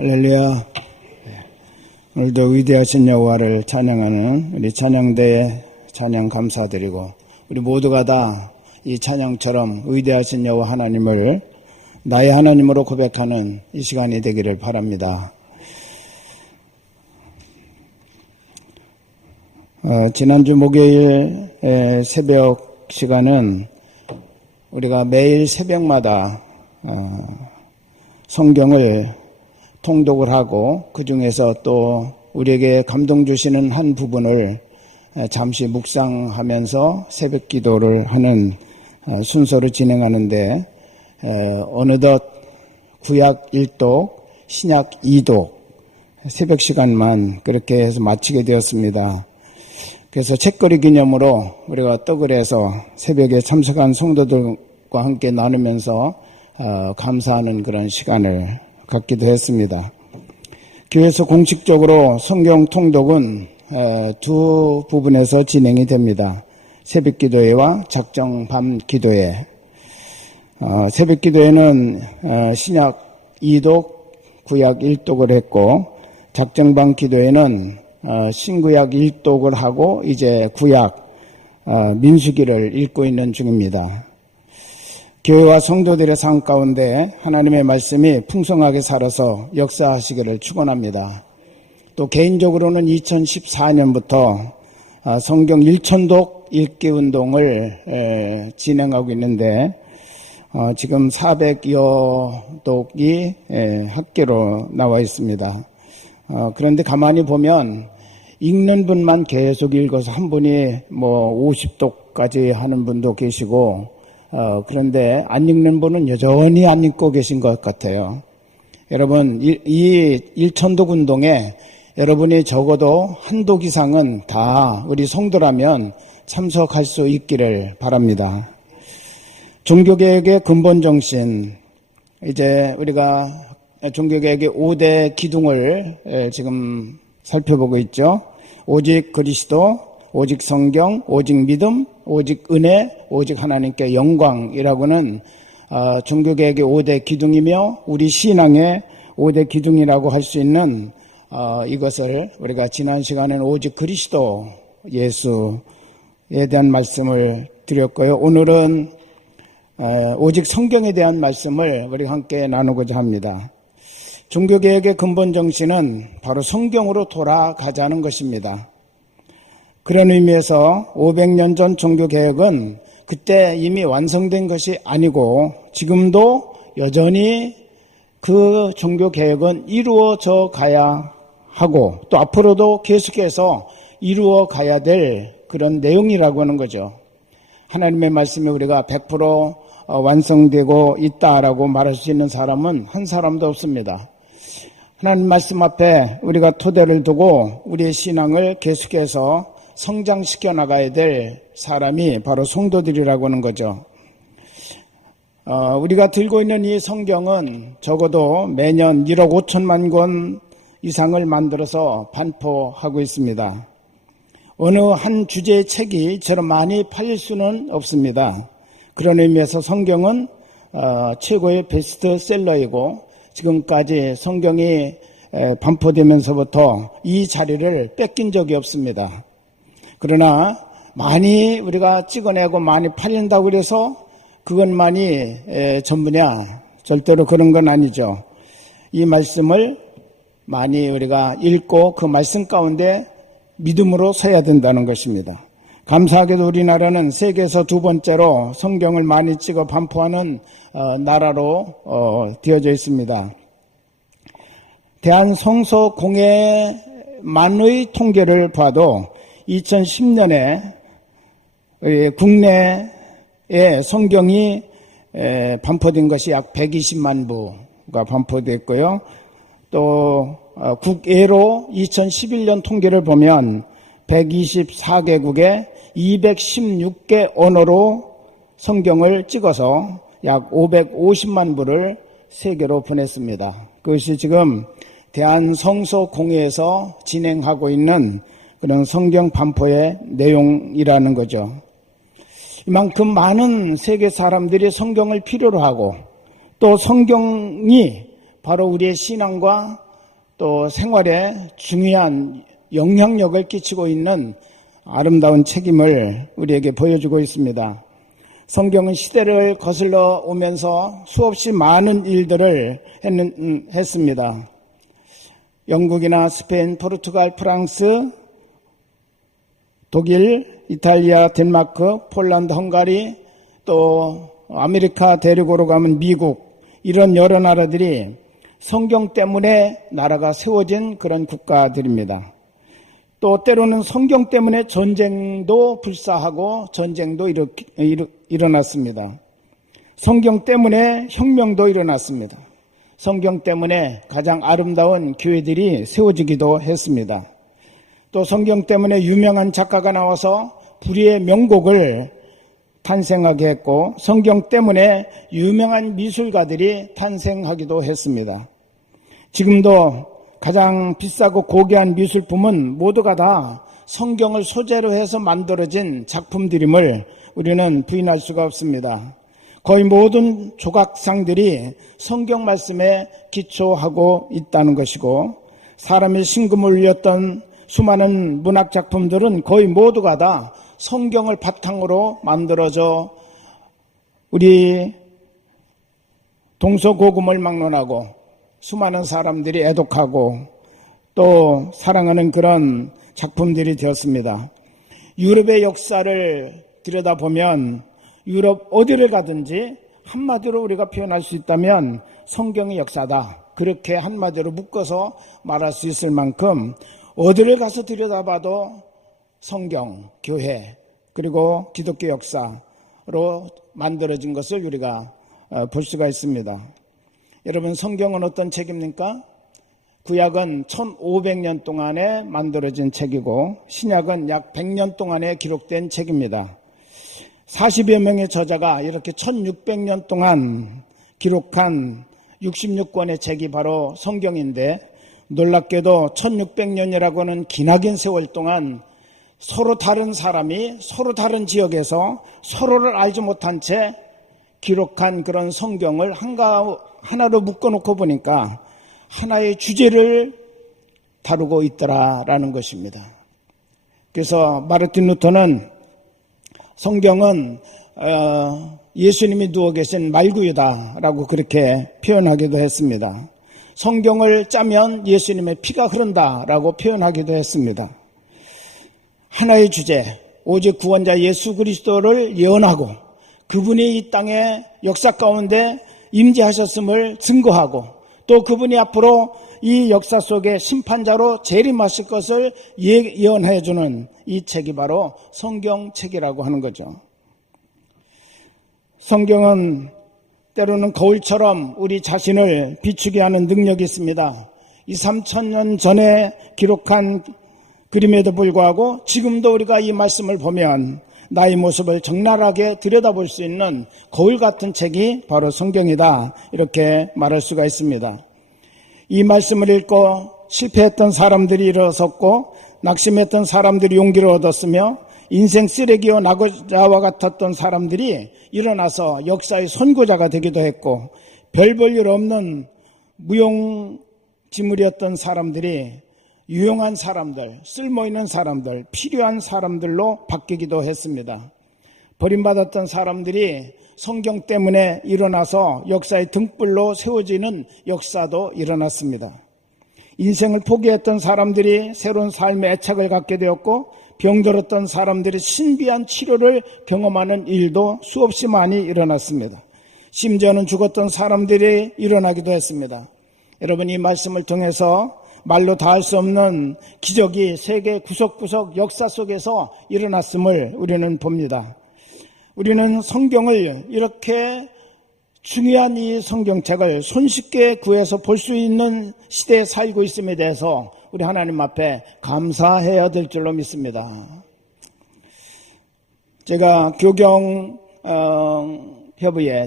할렐루야. 오늘도 위대하신 여호와를 찬양하는 우리 찬양대에 찬양 감사드리고, 우리 모두가 다 이 찬양처럼 위대하신 여호와 하나님을 나의 하나님으로 고백하는 이 시간이 되기를 바랍니다. 지난주 목요일 새벽 시간은 우리가 매일 새벽마다 성경을 통독을 하고, 그 중에서 또 우리에게 감동 주시는 한 부분을 잠시 묵상하면서 새벽 기도를 하는 순서로 진행하는데, 어느덧 구약 1독, 신약 2독 새벽 시간만 그렇게 해서 마치게 되었습니다. 그래서 책거리 기념으로 우리가 떡을 해서 새벽에 참석한 성도들과 함께 나누면서 감사하는 그런 시간을 갖기도 했습니다. 교회에서 공식적으로 성경 통독은 두 부분에서 진행이 됩니다. 새벽 기도회와 작정 밤 기도회. 새벽 기도회는 신약 2독, 구약 1독을 했고, 작정 밤 기도회는 신구약 1독을 하고 이제 구약 민수기를 읽고 있는 중입니다. 교회와 성도들의 삶 가운데 하나님의 말씀이 풍성하게 살아서 역사하시기를 축원합니다. 또 개인적으로는 2014년부터 성경 1000독 읽기 운동을 진행하고 있는데, 지금 400여 독이 학계로 나와 있습니다. 그런데 가만히 보면 읽는 분만 계속 읽어서 한 분이 50독까지 하는 분도 계시고, 그런데 안 읽는 분은 여전히 안 읽고 계신 것 같아요. 여러분, 이 1000독 운동에 여러분이 적어도 한 독 이상은 다 우리 성도라면 참석할 수 있기를 바랍니다. 종교개혁의 근본 정신, 이제 우리가 종교개혁의 5대 기둥을 지금 살펴보고 있죠. 오직 그리스도, 오직 성경, 오직 믿음, 오직 은혜, 오직 하나님께 영광이라고는 종교개혁의 5대 기둥이며 우리 신앙의 5대 기둥이라고 할 수 있는 이것을 우리가 지난 시간에는 오직 그리스도 예수에 대한 말씀을 드렸고요. 오늘은 오직 성경에 대한 말씀을 우리가 함께 나누고자 합니다. 종교개혁의 근본 정신은 바로 성경으로 돌아가자는 것입니다. 그런 의미에서 500년 전 종교개혁은 그때 이미 완성된 것이 아니고, 지금도 여전히 그 종교개혁은 이루어져 가야 하고, 또 앞으로도 계속해서 이루어 가야 될 그런 내용이라고 하는 거죠. 하나님의 말씀이 우리가 100% 완성되고 있다라고 말할 수 있는 사람은 한 사람도 없습니다. 하나님 말씀 앞에 우리가 토대를 두고 우리의 신앙을 계속해서 성장시켜 나가야 될 사람이 바로 성도들이라고 하는 거죠. 우리가 들고 있는 이 성경은 적어도 매년 1억 5천만 권 이상을 만들어서 반포하고 있습니다. 어느 한 주제의 책이 이처럼 많이 팔릴 수는 없습니다. 그런 의미에서 성경은 최고의 베스트셀러이고, 지금까지 성경이 반포되면서부터 이 자리를 뺏긴 적이 없습니다. 그러나 많이 우리가 찍어내고 많이 팔린다고 해서 그것만이 전부냐? 절대로 그런 건 아니죠. 이 말씀을 많이 우리가 읽고 그 말씀 가운데 믿음으로 서야 된다는 것입니다. 감사하게도 우리나라는 세계에서 두 번째로 성경을 많이 찍어 반포하는 나라로 되어져 있습니다. 대한성서공회만의 통계를 봐도 2010년에 국내에 성경이 반포된 것이 약 120만 부가 반포됐고요. 또 국외로 2011년 통계를 보면 124개국에 216개 언어로 성경을 찍어서 약 550만 부를 세계로 보냈습니다. 그것이 지금 대한성서공회에서 진행하고 있는 그런 성경 반포의 내용이라는 거죠. 이만큼 많은 세계 사람들이 성경을 필요로 하고, 또 성경이 바로 우리의 신앙과 또 생활에 중요한 영향력을 끼치고 있는 아름다운 책임을 우리에게 보여주고 있습니다. 성경은 시대를 거슬러 오면서 수없이 많은 일들을 했습니다. 영국이나 스페인, 포르투갈, 프랑스, 독일, 이탈리아, 덴마크, 폴란드, 헝가리, 또 아메리카 대륙으로 가면 미국, 이런 여러 나라들이 성경 때문에 나라가 세워진 그런 국가들입니다. 또 때로는 성경 때문에 전쟁도 불사하고 전쟁도 일어났습니다. 성경 때문에 혁명도 일어났습니다. 성경 때문에 가장 아름다운 교회들이 세워지기도 했습니다. 또 성경 때문에 유명한 작가가 나와서 불의의 명곡을 탄생하게 했고, 성경 때문에 유명한 미술가들이 탄생하기도 했습니다. 지금도 가장 비싸고 고귀한 미술품은 모두가 다 성경을 소재로 해서 만들어진 작품들임을 우리는 부인할 수가 없습니다. 거의 모든 조각상들이 성경 말씀에 기초하고 있다는 것이고, 사람의 심금을 울렸던 수많은 문학 작품들은 거의 모두가 다 성경을 바탕으로 만들어져 우리 동서고금을 막론하고 수많은 사람들이 애독하고 또 사랑하는 그런 작품들이 되었습니다. 유럽의 역사를 들여다보면 유럽 어디를 가든지 한마디로 우리가 표현할 수 있다면 성경의 역사다, 그렇게 한마디로 묶어서 말할 수 있을 만큼 어디를 가서 들여다봐도 성경, 교회, 그리고 기독교 역사로 만들어진 것을 우리가 볼 수가 있습니다. 여러분, 성경은 어떤 책입니까? 구약은 1500년 동안에 만들어진 책이고 신약은 약 100년 동안에 기록된 책입니다. 40여 명의 저자가 이렇게 1600년 동안 기록한 66권의 책이 바로 성경인데, 놀랍게도 1600년이라고 하는 기나긴 세월 동안 서로 다른 사람이 서로 다른 지역에서 서로를 알지 못한 채 기록한 그런 성경을 하나로 묶어놓고 보니까 하나의 주제를 다루고 있더라라는 것입니다. 그래서 마르틴 루터는 성경은 예수님이 누워 계신 말구유다라고 그렇게 표현하기도 했습니다. 성경을 짜면 예수님의 피가 흐른다라고 표현하기도 했습니다. 하나의 주제, 오직 구원자 예수 그리스도를 예언하고 그분이 이 땅의 역사 가운데 임재하셨음을 증거하고 또 그분이 앞으로 이 역사 속에 심판자로 재림하실 것을 예언해주는 이 책이 바로 성경책이라고 하는 거죠. 성경은 때로는 거울처럼 우리 자신을 비추게 하는 능력이 있습니다. 2,000~3,000년 전에 기록한 그림에도 불구하고 지금도 우리가 이 말씀을 보면 나의 모습을 적나라하게 들여다볼 수 있는 거울 같은 책이 바로 성경이다, 이렇게 말할 수가 있습니다. 이 말씀을 읽고 실패했던 사람들이 일어섰고 낙심했던 사람들이 용기를 얻었으며 인생 쓰레기와 낙오자와 같았던 사람들이 일어나서 역사의 선구자가 되기도 했고, 별 볼 일 없는 무용지물이었던 사람들이 유용한 사람들, 쓸모있는 사람들, 필요한 사람들로 바뀌기도 했습니다. 버림받았던 사람들이 성경 때문에 일어나서 역사의 등불로 세워지는 역사도 일어났습니다. 인생을 포기했던 사람들이 새로운 삶의 애착을 갖게 되었고, 병들었던 사람들이 신비한 치료를 경험하는 일도 수없이 많이 일어났습니다. 심지어는 죽었던 사람들이 일어나기도 했습니다. 여러분, 이 말씀을 통해서 말로 다 할 수 없는 기적이 세계 구석구석 역사 속에서 일어났음을 우리는 봅니다. 우리는 성경을 이렇게 중요한 이 성경책을 손쉽게 구해서 볼 수 있는 시대에 살고 있음에 대해서 우리 하나님 앞에 감사해야 될 줄로 믿습니다. 제가 교경협의회,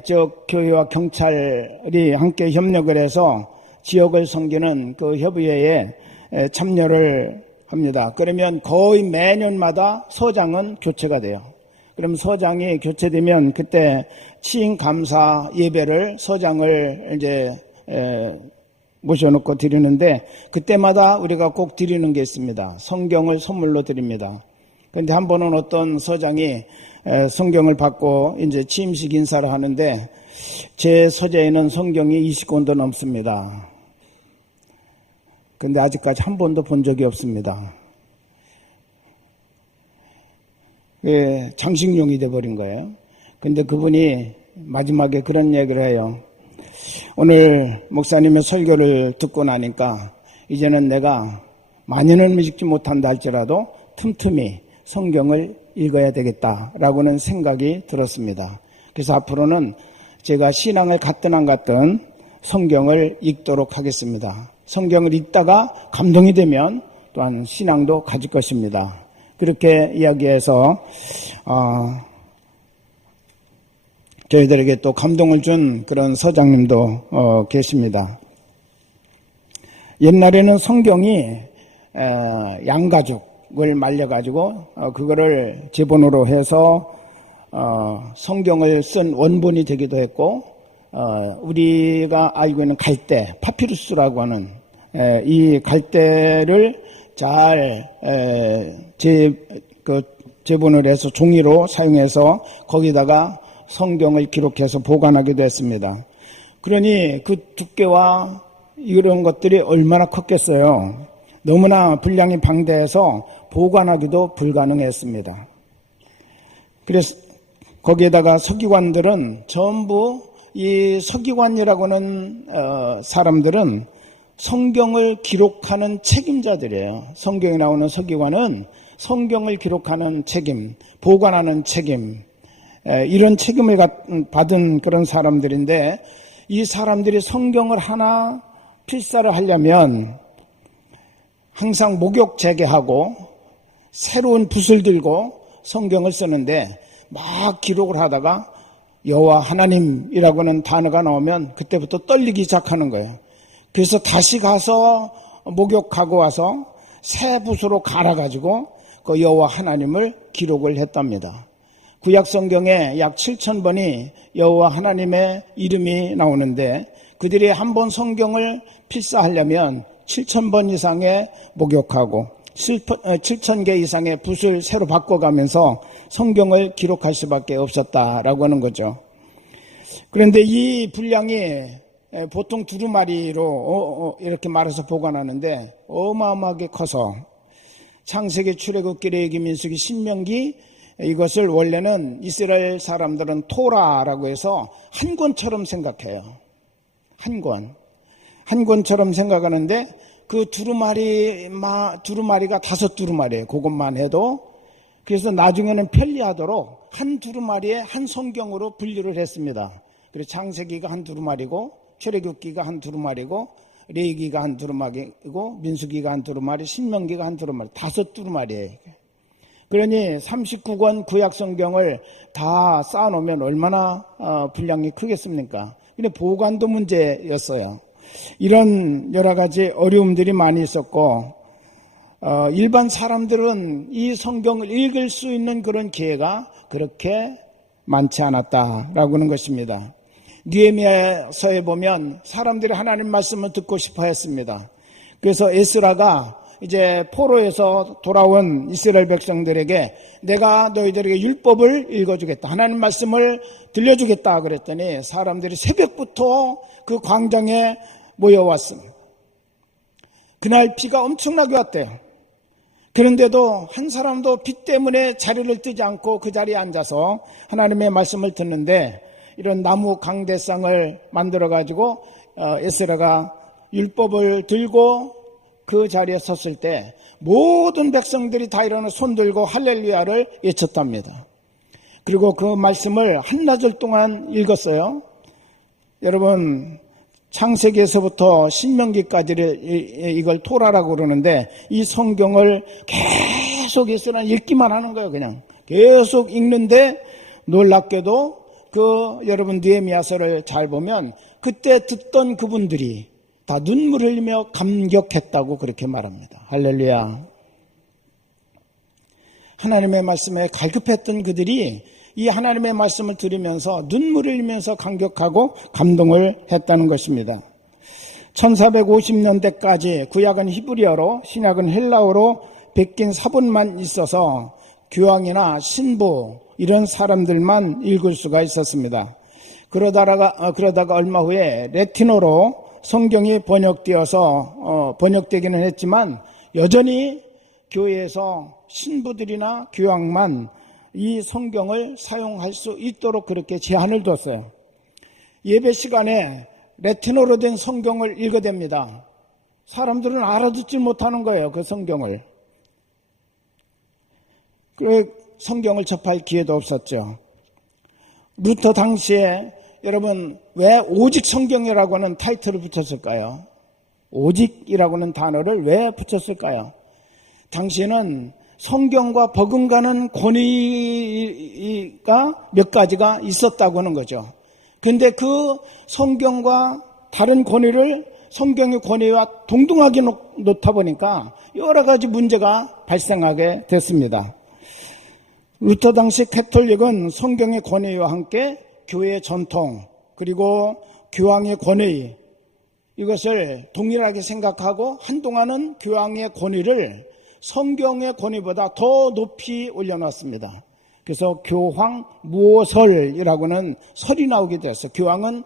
즉 교회와 경찰이 함께 협력을 해서 지역을 섬기는 그 협의회에 참여를 합니다. 그러면 거의 매년마다 서장은 교체가 돼요. 그럼 서장이 교체되면 그때 취임 감사 예배를 서장을 이제 모셔놓고 드리는데 그때마다 우리가 꼭 드리는 게 있습니다. 성경을 선물로 드립니다. 그런데 한 번은 어떤 서장이 성경을 받고 이제 취임식 인사를 하는데 제 서재에는 성경이 20권도 넘습니다. 근데 아직까지 한 번도 본 적이 없습니다. 장식용이 돼버린 거예요. 근데 그분이 마지막에 그런 얘기를 해요. 오늘 목사님의 설교를 듣고 나니까 이제는 내가 많이는 읽지 못한다 할지라도 틈틈이 성경을 읽어야 되겠다라고는 생각이 들었습니다. 그래서 앞으로는 제가 신앙을 갖든 안 갖든 성경을 읽도록 하겠습니다. 성경을 읽다가 감동이 되면 또한 신앙도 가질 것입니다. 그렇게 이야기해서 저희들에게 또 감동을 준 그런 서장님도 계십니다. 옛날에는 성경이 양가죽을 말려가지고 그거를 제본으로 해서 성경을 쓴 원본이 되기도 했고 우리가 알고 있는 갈대, 파피루스라고 하는 이 갈대를 잘 제본을 해서 종이로 사용해서 거기다가 성경을 기록해서 보관하기도 했습니다. 그러니 그 두께와 이런 것들이 얼마나 컸겠어요. 너무나 분량이 방대해서 보관하기도 불가능했습니다. 그래서 거기에다가 서기관들은 전부 이 서기관이라고 하는 사람들은 성경을 기록하는 책임자들이에요. 성경에 나오는 서기관은 성경을 기록하는 책임, 보관하는 책임, 이런 책임을 받은 그런 사람들인데 이 사람들이 성경을 하나 필사를 하려면 항상 목욕 재개하고 새로운 붓을 들고 성경을 쓰는데 막 기록을 하다가 여호와 하나님이라고 하는 단어가 나오면 그때부터 떨리기 시작하는 거예요. 그래서 다시 가서 목욕하고 와서 새 붓으로 갈아가지고 그 여호와 하나님을 기록을 했답니다. 구약 성경에 약 7,000번이 여호와 하나님의 이름이 나오는데 그들이 한 번 성경을 필사하려면 7,000번 이상의 목욕하고 7,000개 이상의 붓을 새로 바꿔가면서 성경을 기록할 수밖에 없었다라고 하는 거죠. 그런데 이 분량이 보통 두루마리로 이렇게 말아서 보관하는데 어마어마하게 커서 창세기, 출애굽기, 레위기, 민수기, 신명기 이것을 원래는 이스라엘 사람들은 토라라고 해서 한 권처럼 생각해요. 한 권처럼 생각하는데 그 두루마리가 5두루마리예요. 그것만 해도. 그래서 나중에는 편리하도록 한 두루마리에 한 성경으로 분류를 했습니다. 그래서 창세기가 한 두루마리고 출애굽기가 한 두루마리고 레위기가 한 두루마리고 민수기가 한 두루마리, 신명기가 한 두루마리, 5두루마리예요. 그러니 39권 구약 성경을 다 쌓아놓으면 얼마나 분량이 크겠습니까? 근데 보관도 문제였어요. 이런 여러 가지 어려움들이 많이 있었고 일반 사람들은 이 성경을 읽을 수 있는 그런 기회가 그렇게 많지 않았다라고 하는 것입니다. 느헤미야서에 보면 사람들이 하나님 말씀을 듣고 싶어 했습니다. 그래서 에스라가 이제 포로에서 돌아온 이스라엘 백성들에게 내가 너희들에게 율법을 읽어주겠다, 하나님 말씀을 들려주겠다 그랬더니 사람들이 새벽부터 그 광장에 모여왔습니다. 그날 비가 엄청나게 왔대요. 그런데도 한 사람도 비 때문에 자리를 뜨지 않고 그 자리에 앉아서 하나님의 말씀을 듣는데 이런 나무 강대상을 만들어 가지고 에스라가 율법을 들고 그 자리에 섰을 때 모든 백성들이 다 일어나 손 들고 할렐루야를 외쳤답니다. 그리고 그 말씀을 한나절 동안 읽었어요. 여러분 창세기에서부터 신명기까지를 이걸 토라라고 그러는데 이 성경을 계속 에스라는 읽기만 하는 거예요. 그냥 계속 읽는데 놀랍게도 여러분 느헤미야서를 잘 보면 그때 듣던 그분들이 다 눈물 흘리며 감격했다고 그렇게 말합니다. 할렐루야. 하나님의 말씀에 갈급했던 그들이 이 하나님의 말씀을 들으면서 눈물을 흘리면서 감격하고 감동을 했다는 것입니다. 1450년대까지 구약은 히브리어로 신약은 헬라어로 베낀 사본만 있어서 교황이나 신부 이런 사람들만 읽을 수가 있었습니다. 그러다가 얼마 후에 라틴어로 성경이 번역되기는 했지만 여전히 교회에서 신부들이나 교황만 이 성경을 사용할 수 있도록 그렇게 제한을 뒀어요. 예배 시간에 라틴어로 된 성경을 읽어댑니다. 사람들은 알아듣지 못하는 거예요, 그 성경을. 그 성경을 접할 기회도 없었죠. 루터 당시에 여러분 왜 오직 성경이라고 하는 타이틀을 붙였을까요? 오직이라고 하는 단어를 왜 붙였을까요? 당시에는 성경과 버금가는 권위가 몇 가지가 있었다고 하는 거죠. 근데 그 성경과 다른 권위를 성경의 권위와 동등하게 놓다 보니까 여러 가지 문제가 발생하게 됐습니다. 루터 당시 캐톨릭은 성경의 권위와 함께 교회의 전통 그리고 교황의 권위 이것을 동일하게 생각하고 한동안은 교황의 권위를 성경의 권위보다 더 높이 올려놨습니다. 그래서 교황 무오설이라고는 설이 나오게 되었어요. 교황은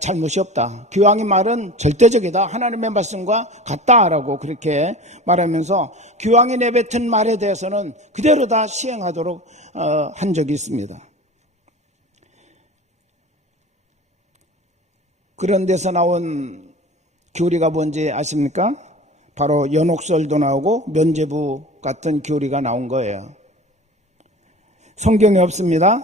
잘못이 없다. 교황의 말은 절대적이다. 하나님의 말씀과 같다라고 그렇게 말하면서 교황이 내뱉은 말에 대해서는 그대로 다 시행하도록 한 적이 있습니다. 그런 데서 나온 교리가 뭔지 아십니까? 바로 연옥설도 나오고 면죄부 같은 교리가 나온 거예요. 성경이 없습니다.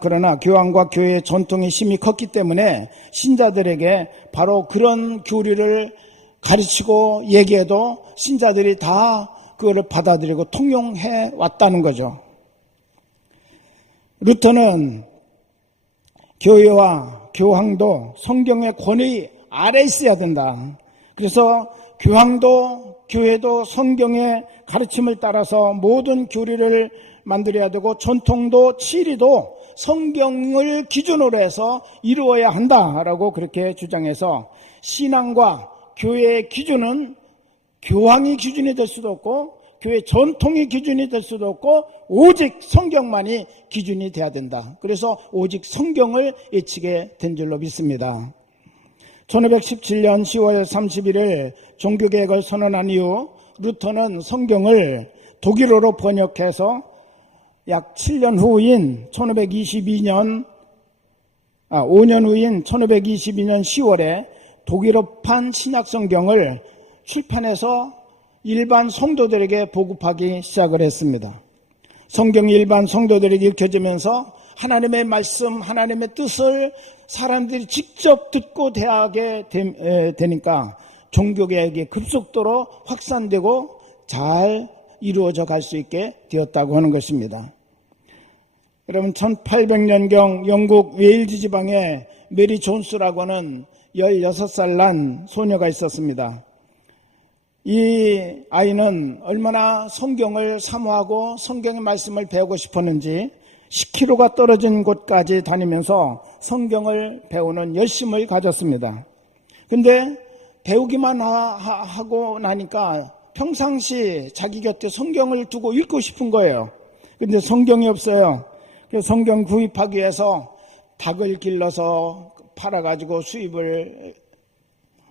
그러나 교황과 교회의 전통이 심히 컸기 때문에 신자들에게 바로 그런 교리를 가르치고 얘기해도 신자들이 다 그거를 받아들이고 통용해 왔다는 거죠. 루터는 교회와 교황도 성경의 권위 아래에 있어야 된다. 그래서 교황도 교회도 성경의 가르침을 따라서 모든 교리를 만들어야 되고 전통도 치리도 성경을 기준으로 해서 이루어야 한다라고 그렇게 주장해서 신앙과 교회의 기준은 교황이 기준이 될 수도 없고 교회 전통이 기준이 될 수도 없고 오직 성경만이 기준이 돼야 된다. 그래서 오직 성경을 외치게 된 줄로 믿습니다. 1517년 10월 31일 종교개혁을 선언한 이후 루터는 성경을 독일어로 번역해서 약 7년 후인 5년 후인 1522년 10월에 독일어판 신약성경을 출판해서 일반 성도들에게 보급하기 시작을 했습니다. 성경이 일반 성도들에게 읽혀지면서 하나님의 말씀, 하나님의 뜻을 사람들이 직접 듣고 대하게 되니까 종교개혁이 급속도로 확산되고 잘 이루어져 갈 수 있게 되었다고 하는 것입니다. 여러분 1800년경 영국 웨일즈 지방에 메리 존스라고 하는 16살 난 소녀가 있었습니다. 이 아이는 얼마나 성경을 사모하고 성경의 말씀을 배우고 싶었는지 10km가 떨어진 곳까지 다니면서 성경을 배우는 열심을 가졌습니다. 근데 배우기만 하고 나니까 평상시 자기 곁에 성경을 두고 읽고 싶은 거예요. 근데 성경이 없어요. 그래서 성경 구입하기 위해서 닭을 길러서 팔아가지고 수입을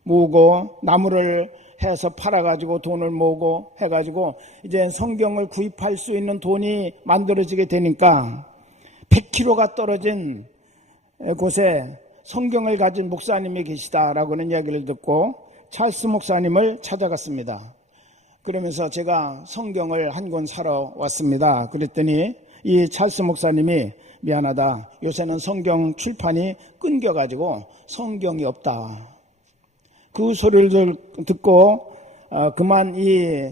모으고 나무를 해서 팔아가지고 돈을 모으고 해가지고 이제 성경을 구입할 수 있는 돈이 만들어지게 되니까 100km가 떨어진 곳에 성경을 가진 목사님이 계시다라고는 이야기를 듣고 찰스 목사님을 찾아갔습니다. 그러면서 제가 성경을 한 권 사러 왔습니다. 그랬더니 이 찰스 목사님이 미안하다. 요새는 성경 출판이 끊겨가지고 성경이 없다. 그 소리를 듣고 그만 이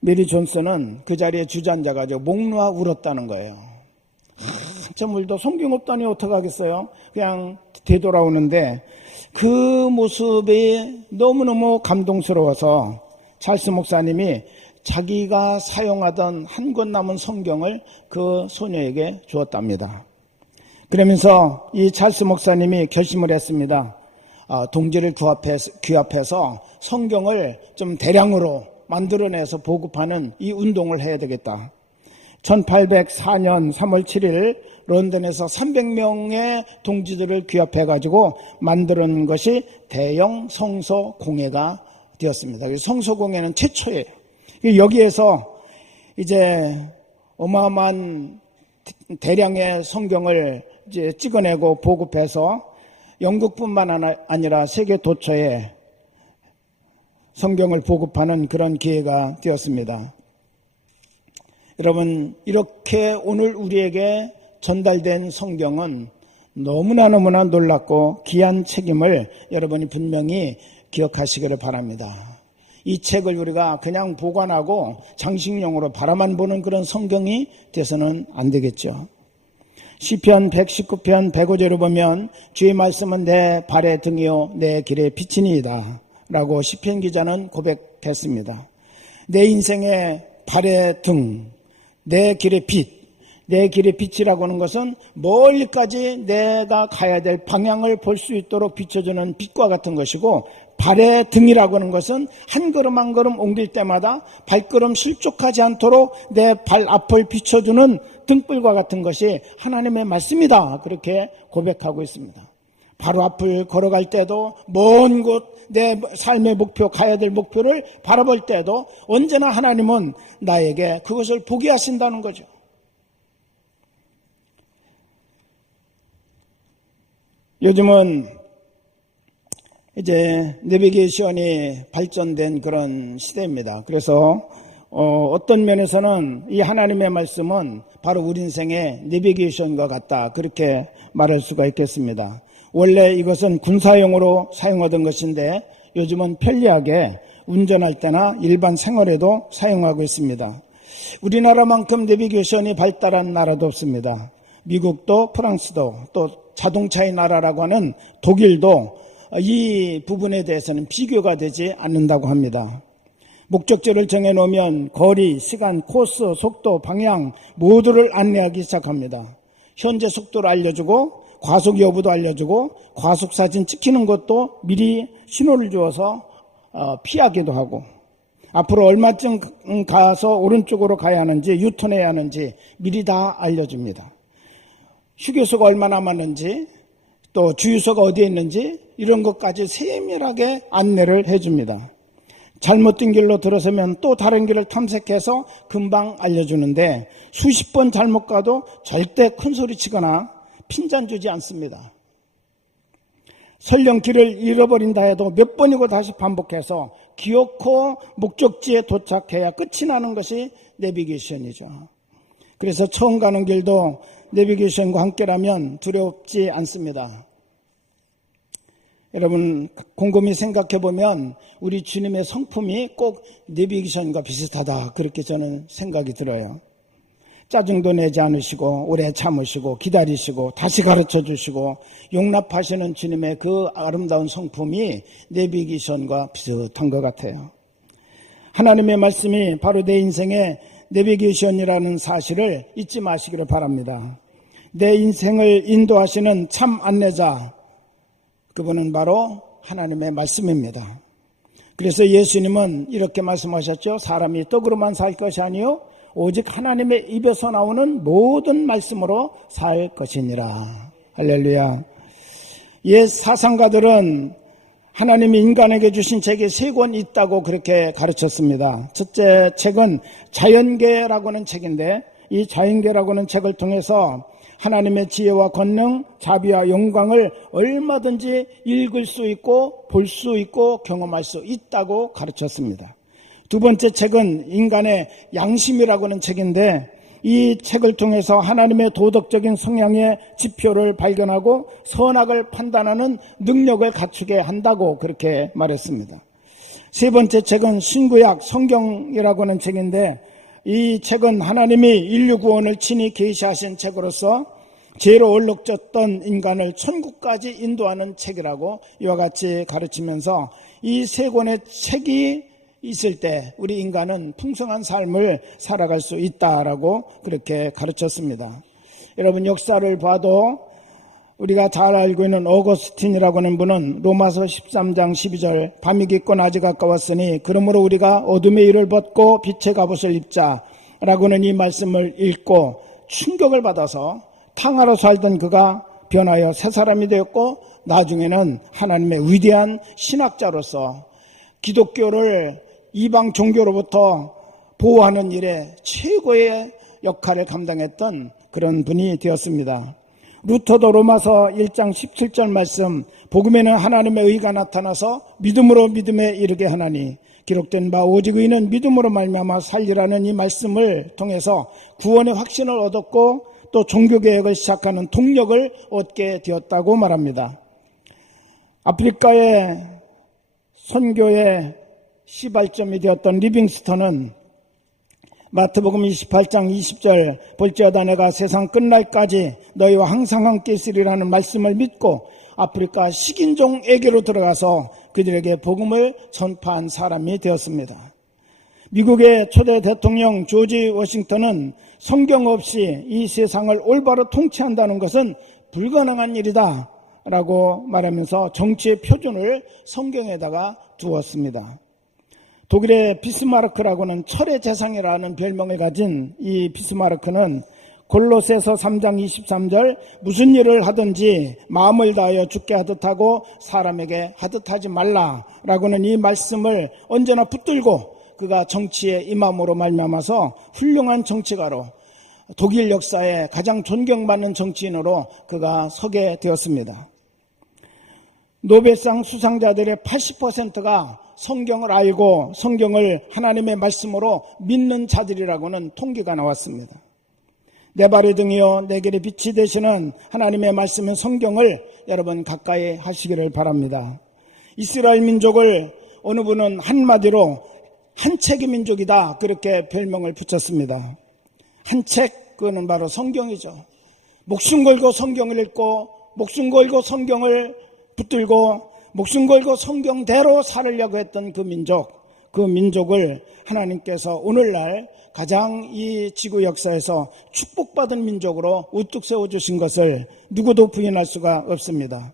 메리 존슨은 그 자리에 주저앉아가지고 목 놓아 울었다는 거예요. 한참 울도 성경 없다니 어떡하겠어요? 그냥 되돌아오는데 그 모습이 너무너무 감동스러워서 찰스 목사님이 자기가 사용하던 한 권 남은 성경을 그 소녀에게 주었답니다. 그러면서 이 찰스 목사님이 결심을 했습니다. 동지를 규합해서 성경을 좀 대량으로 만들어내서 보급하는 이 운동을 해야 되겠다. 1804년 3월 7일 런던에서 300명의 동지들을 규합해가지고 만드는 것이 대형 성서공회가 되었습니다. 성서공회는 최초예요. 여기에서 이제 어마어마한 대량의 성경을 이제 찍어내고 보급해서 영국뿐만 아니라 세계 도처에 성경을 보급하는 그런 기회가 되었습니다. 여러분, 이렇게 오늘 우리에게 전달된 성경은 너무나 놀랍고 귀한 책임을 여러분이 분명히 기억하시기를 바랍니다. 이 책을 우리가 그냥 보관하고 장식용으로 바라만 보는 그런 성경이 돼서는 안 되겠죠. 시편 119편 105절을 보면 주의 말씀은 내 발의 등이요 내 길의 빛이니이다 라고 시편 기자는 고백했습니다. 내 인생의 발의 등, 내 길의 빛, 내 길의 빛이라고 하는 것은 멀리까지 내가 가야 될 방향을 볼 수 있도록 비춰주는 빛과 같은 것이고, 발의 등이라고 하는 것은 한 걸음 한 걸음 옮길 때마다 발걸음 실족하지 않도록 내 발 앞을 비춰주는 등불과 같은 것이 하나님의 말씀이다, 그렇게 고백하고 있습니다. 바로 앞을 걸어갈 때도, 먼 곳 내 삶의 목표, 가야 될 목표를 바라볼 때도 언제나 하나님은 나에게 그것을 보게 하신다는 거죠. 요즘은 이제 내비게이션이 발전된 그런 시대입니다. 그래서 어떤 면에서는 이 하나님의 말씀은 바로 우리 인생의 내비게이션과 같다, 그렇게 말할 수가 있겠습니다. 원래 이것은 군사용으로 사용하던 것인데 요즘은 편리하게 운전할 때나 일반 생활에도 사용하고 있습니다. 우리나라만큼 내비게이션이 발달한 나라도 없습니다. 미국도 프랑스도 또 자동차의 나라라고 하는 독일도 이 부분에 대해서는 비교가 되지 않는다고 합니다. 목적지를 정해놓으면 거리, 시간, 코스, 속도, 방향 모두를 안내하기 시작합니다. 현재 속도를 알려주고 과속 여부도 알려주고 과속 사진 찍히는 것도 미리 신호를 주어서 피하기도 하고, 앞으로 얼마쯤 가서 오른쪽으로 가야 하는지, 유턴해야 하는지 미리 다 알려줍니다. 휴게소가 얼마 남았는지, 또 주유소가 어디에 있는지 이런 것까지 세밀하게 안내를 해줍니다. 잘못된 길로 들어서면 또 다른 길을 탐색해서 금방 알려주는데, 수십 번 잘못 가도 절대 큰 소리 치거나 핀잔 주지 않습니다. 설령 길을 잃어버린다 해도 몇 번이고 다시 반복해서 기어코 목적지에 도착해야 끝이 나는 것이 내비게이션이죠. 그래서 처음 가는 길도 내비게이션과 함께라면 두렵지 않습니다. 여러분, 곰곰이 생각해 보면 우리 주님의 성품이 꼭 내비게이션과 비슷하다, 그렇게 저는 생각이 들어요. 짜증도 내지 않으시고 오래 참으시고 기다리시고 다시 가르쳐 주시고 용납하시는 주님의 그 아름다운 성품이 내비게이션과 비슷한 것 같아요. 하나님의 말씀이 바로 내 인생의 내비게이션이라는 사실을 잊지 마시기를 바랍니다. 내 인생을 인도하시는 참 안내자, 그분은 바로 하나님의 말씀입니다. 그래서 예수님은 이렇게 말씀하셨죠. 사람이 떡으로만 살 것이 아니요 오직 하나님의 입에서 나오는 모든 말씀으로 살 것이니라. 할렐루야. 옛 사상가들은 하나님이 인간에게 주신 책이 3권 있다고 그렇게 가르쳤습니다. 첫째 책은 자연계라고 하는 책인데, 이 자연계라고 하는 책을 통해서 하나님의 지혜와 권능, 자비와 영광을 얼마든지 읽을 수 있고 볼 수 있고 경험할 수 있다고 가르쳤습니다. 두 번째 책은 인간의 양심이라고 하는 책인데, 이 책을 통해서 하나님의 도덕적인 성향의 지표를 발견하고 선악을 판단하는 능력을 갖추게 한다고 그렇게 말했습니다. 세 번째 책은 신구약 성경이라고 하는 책인데, 이 책은 하나님이 인류 구원을 친히 계시하신 책으로서 죄로 얼룩졌던 인간을 천국까지 인도하는 책이라고 이와 같이 가르치면서, 이 3권의 책이 있을 때 우리 인간은 풍성한 삶을 살아갈 수 있다라고 그렇게 가르쳤습니다. 여러분, 역사를 봐도 우리가 잘 알고 있는 어거스틴이라고 하는 분은 로마서 13장 12절 밤이 깊고 낮이 가까웠으니 그러므로 우리가 어둠의 일을 벗고 빛의 갑옷을 입자라고 하는 이 말씀을 읽고 충격을 받아서 탕하로 살던 그가 변하여 새 사람이 되었고 나중에는 하나님의 위대한 신학자로서 기독교를 이방 종교로부터 보호하는 일에 최고의 역할을 감당했던 그런 분이 되었습니다. 루터도 로마서 1장 17절 말씀 복음에는 하나님의 의가 나타나서 믿음으로 믿음에 이르게 하나니 기록된 바 오직 의는 믿음으로 말미암아 살리라는 이 말씀을 통해서 구원의 확신을 얻었고 또 종교개혁을 시작하는 동력을 얻게 되었다고 말합니다. 아프리카의 선교의 시발점이 되었던 리빙스턴은 마태복음 28장 20절 볼지어다 내가 세상 끝날까지 너희와 항상 함께 있으리라는 말씀을 믿고 아프리카 식인종에게로 들어가서 그들에게 복음을 전파한 사람이 되었습니다. 미국의 초대 대통령 조지 워싱턴은 성경 없이 이 세상을 올바로 통치한다는 것은 불가능한 일이다 라고 말하면서 정치의 표준을 성경에다가 두었습니다. 독일의 비스마르크라고는 철의 재상이라는 별명을 가진 이 비스마르크는 골로새서 3장 23절 무슨 일을 하든지 마음을 다하여 주께 하듯 하고 사람에게 하듯 하지 말라라고는 이 말씀을 언제나 붙들고 그가 정치에 임함으로 말미암아서 훌륭한 정치가로 독일 역사에 가장 존경받는 정치인으로 그가 서게 되었습니다. 노벨상 수상자들의 80%가 성경을 알고 성경을 하나님의 말씀으로 믿는 자들이라고는 통계가 나왔습니다. 내 발의 등이요 내 길의 빛이 되시는 하나님의 말씀인 성경을 여러분 가까이 하시기를 바랍니다. 이스라엘 민족을 어느 분은 한마디로 한책의 민족이다 그렇게 별명을 붙였습니다. 한책 그거는 바로 성경이죠. 목숨 걸고 성경을 읽고 목숨 걸고 성경을 붙들고 목숨 걸고 성경대로 살으려고 했던 그 민족을 하나님께서 오늘날 가장 이 지구 역사에서 축복받은 민족으로 우뚝 세워주신 것을 누구도 부인할 수가 없습니다.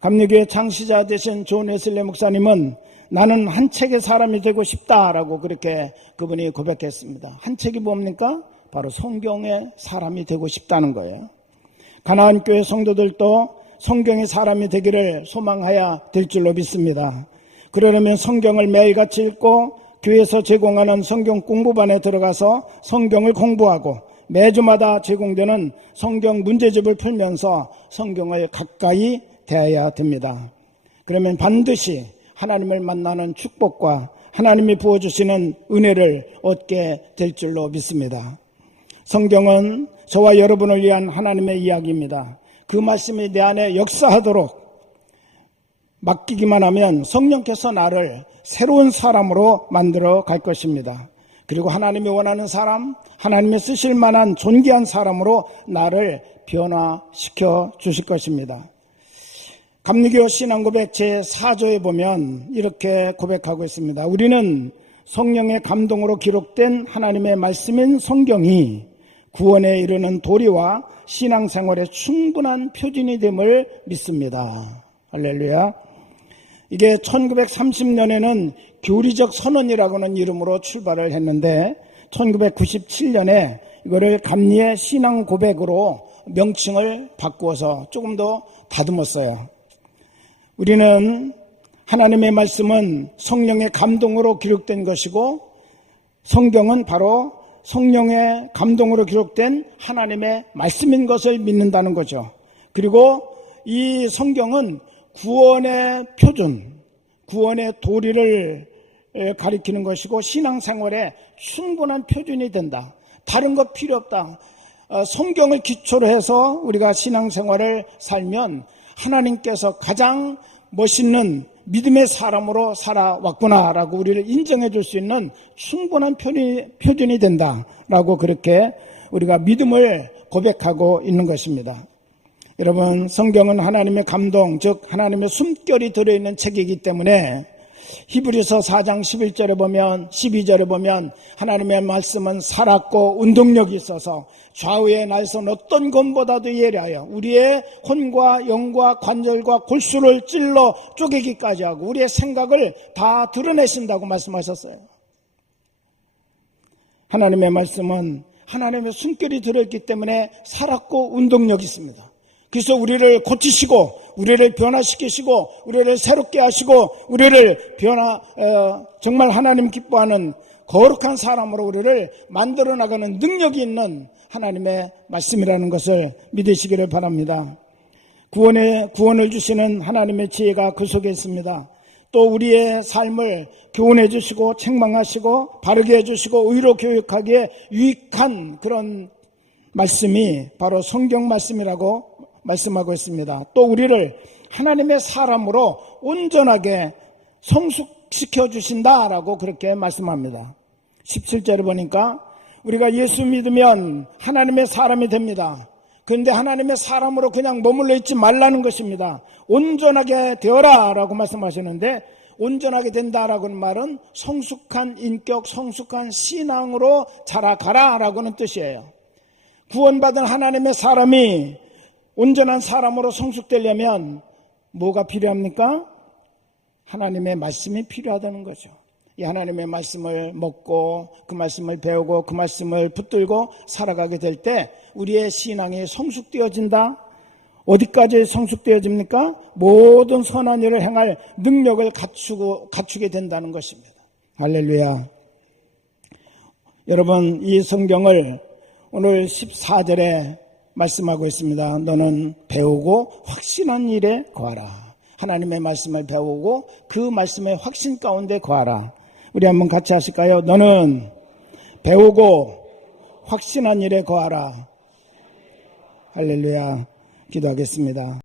감리교회 창시자 되신 존 웨슬리 목사님은 나는 한 책의 사람이 되고 싶다라고 그렇게 그분이 고백했습니다. 한 책이 뭡니까? 바로 성경의 사람이 되고 싶다는 거예요. 가나안 교회 성도들도 성경의 사람이 되기를 소망해야 될 줄로 믿습니다. 그러려면 성경을 매일같이 읽고 교회에서 제공하는 성경 공부반에 들어가서 성경을 공부하고 매주마다 제공되는 성경 문제집을 풀면서 성경을 가까이 대해야 됩니다. 그러면 반드시 하나님을 만나는 축복과 하나님이 부어주시는 은혜를 얻게 될 줄로 믿습니다. 성경은 저와 여러분을 위한 하나님의 이야기입니다. 그 말씀이 내 안에 역사하도록 맡기기만 하면 성령께서 나를 새로운 사람으로 만들어 갈 것입니다. 그리고 하나님이 원하는 사람, 하나님이 쓰실 만한 존귀한 사람으로 나를 변화시켜 주실 것입니다. 감리교 신앙고백 제4조에 보면 이렇게 고백하고 있습니다. 우리는 성령의 감동으로 기록된 하나님의 말씀인 성경이 구원에 이르는 도리와 신앙생활의 충분한 표준이 됨을 믿습니다. 할렐루야. 이게 1930년에는 교리적 선언이라고는 이름으로 출발을 했는데 1997년에 이거를 감리의 신앙 고백으로 명칭을 바꾸어서 조금 더 다듬었어요. 우리는 하나님의 말씀은 성령의 감동으로 기록된 것이고 성경은 바로 성령의 감동으로 기록된 하나님의 말씀인 것을 믿는다는 거죠. 그리고 이 성경은 구원의 표준, 구원의 도리를 가리키는 것이고 신앙생활에 충분한 표준이 된다. 다른 것 필요 없다. 성경을 기초로 해서 우리가 신앙생활을 살면 하나님께서 가장 멋있는 믿음의 사람으로 살아왔구나라고 우리를 인정해 줄 수 있는 충분한 표준이 된다라고 그렇게 우리가 믿음을 고백하고 있는 것입니다. 여러분, 성경은 하나님의 감동, 즉 하나님의 숨결이 들어있는 책이기 때문에 히브리서 4장 11절에 보면 12절에 보면 하나님의 말씀은 살았고 운동력이 있어서 좌우의 날선 어떤 검보다도 예리하여 우리의 혼과 영과 관절과 골수를 찔러 쪼개기까지 하고 우리의 생각을 다 드러내신다고 말씀하셨어요. 하나님의 말씀은 하나님의 숨결이 들어있기 때문에 살았고 운동력이 있습니다. 그래서 우리를 고치시고 우리를 변화시키시고 우리를 새롭게 하시고 우리를 정말 하나님 기뻐하는 거룩한 사람으로 우리를 만들어 나가는 능력이 있는 하나님의 말씀이라는 것을 믿으시기를 바랍니다. 구원을 주시는 하나님의 지혜가 그 속에 있습니다. 또 우리의 삶을 교훈해 주시고 책망하시고 바르게 해주시고 의로 교육하기에 유익한 그런 말씀이 바로 성경 말씀이라고 말씀하고 있습니다. 또 우리를 하나님의 사람으로 온전하게 성숙시켜 주신다라고 그렇게 말씀합니다. 17절에 보니까 우리가 예수 믿으면 하나님의 사람이 됩니다. 그런데 하나님의 사람으로 그냥 머물러 있지 말라는 것입니다. 온전하게 되어라 라고 말씀하시는데 온전하게 된다라고 하는 말은 성숙한 인격, 성숙한 신앙으로 자라가라 라고는 뜻이에요. 구원받은 하나님의 사람이 온전한 사람으로 성숙되려면 뭐가 필요합니까? 하나님의 말씀이 필요하다는 거죠. 이 하나님의 말씀을 먹고 그 말씀을 배우고 그 말씀을 붙들고 살아가게 될 때 우리의 신앙이 성숙되어진다. 어디까지 성숙되어집니까? 모든 선한 일을 행할 능력을 갖추게 된다는 것입니다. 할렐루야. 여러분, 이 성경을 오늘 14절에 말씀하고 있습니다. 너는 배우고 확신한 일에 거하라. 하나님의 말씀을 배우고 그 말씀의 확신 가운데 거하라. 우리 한번 같이 하실까요? 너는 배우고 확신한 일에 거하라. 할렐루야. 기도하겠습니다.